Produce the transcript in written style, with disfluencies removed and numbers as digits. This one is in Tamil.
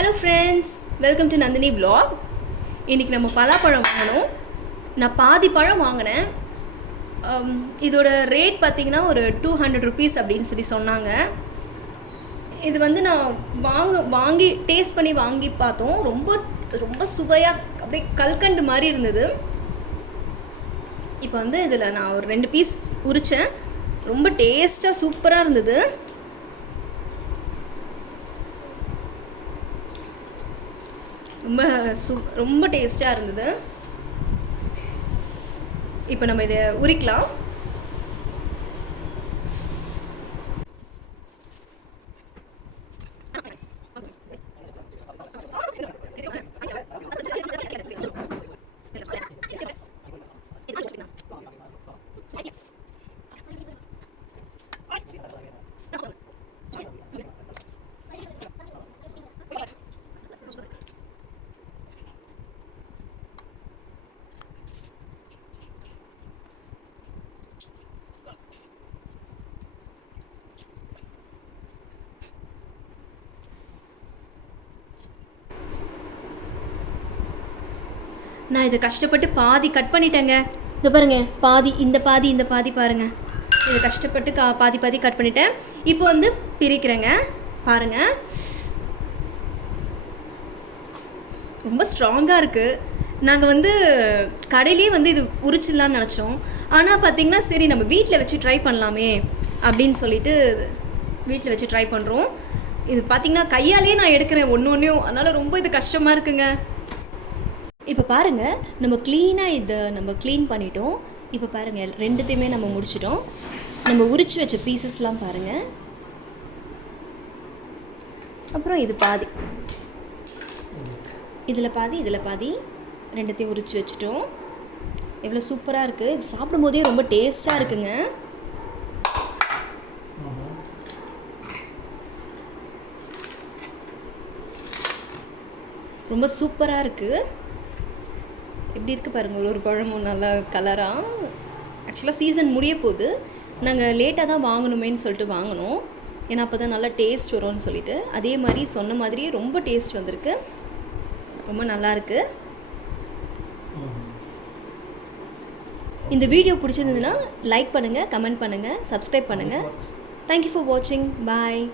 Hello friends, welcome to Nandini vlog. இன்றைக்கி நம்ம பலாப்பழம் வாங்கணும். நான் பாதி பழம் வாங்கினேன். இதோட ரேட் பார்த்திங்கன்னா ஒரு 200 rupees அப்படின்னு சொல்லி சொன்னாங்க. இது வந்து நான் வாங்கி டேஸ்ட் பண்ணி வாங்கி பார்த்தோம். ரொம்ப ரொம்ப சுவையாக அப்படியே கல்கண்டு மாதிரி இருந்தது. இப்போ வந்து இதில் நான் ஒரு 2 பீஸ் உரித்தேன். ரொம்ப டேஸ்ட்டாக சூப்பராக இருந்தது. ரொம்ப டேஸ்ட்டாக இருந்தது. இப்போ நம்ம இதை உரிக்கலாம். நான் இதை கஷ்டப்பட்டு பாதி கட் பண்ணிட்டேங்க. இதை பாருங்கள், இந்த பாதி பாருங்கள். இதை கஷ்டப்பட்டு பாதி கட் பண்ணிட்டேன். இப்போ வந்து பிரிக்கிறேங்க. பாருங்கள், ரொம்ப ஸ்ட்ராங்காக இருக்குது. நாங்கள் வந்து கடையிலேயே வந்து இது உரிச்சிடலான்னு நினச்சோம். ஆனால் பார்த்திங்கன்னா சரி நம்ம வீட்டில் வச்சு ட்ரை பண்ணலாமே அப்படின்னு சொல்லிட்டு வீட்டில் வச்சு ட்ரை பண்ணுறோம். இது பார்த்திங்கன்னா கையாலேயே நான் எடுக்கிறேன் ஒன்றையும். அதனால் ரொம்ப இது கஷ்டமாக இருக்குங்க. இப்போ பாருங்கள், நம்ம க்ளீன் பண்ணிட்டோம். இப்போ பாருங்கள், ரெண்டுத்தையுமே நம்ம முடிச்சிட்டோம். நம்ம உரிச்சு வச்ச பீசஸ்லாம் பாருங்கள். அப்புறம் இது பாதி, இதில் பாதி ரெண்டுத்தையும் உரிச்சு வச்சுட்டோம். எவ்வளோ சூப்பராக இருக்குது. இது சாப்பிடும் போதே ரொம்ப டேஸ்ட்டாக இருக்குங்க. ரொம்ப சூப்பராக இருக்குது. எப்படி இருக்குது பாருங்கள், ஒரு பழமும் நல்லா கலராக. ஆக்சுவலாக சீசன் முடிய போகுது. நாங்கள் லேட்டாக தான் வாங்கணுமேன்னு சொல்லிட்டு வாங்கினோம். ஏன்னா அப்போ தான் நல்லா டேஸ்ட் வரும்னு சொல்லிட்டு. அதே மாதிரி சொன்ன மாதிரியே ரொம்ப டேஸ்ட் வந்திருக்கு. ரொம்ப நல்லாயிருக்கு. இந்த வீடியோ பிடிச்சிருந்ததுன்னா லைக் பண்ணுங்கள், கமெண்ட் பண்ணுங்கள், சப்ஸ்கிரைப் பண்ணுங்கள். தேங்க்யூ ஃபார் வாட்சிங். பாய்.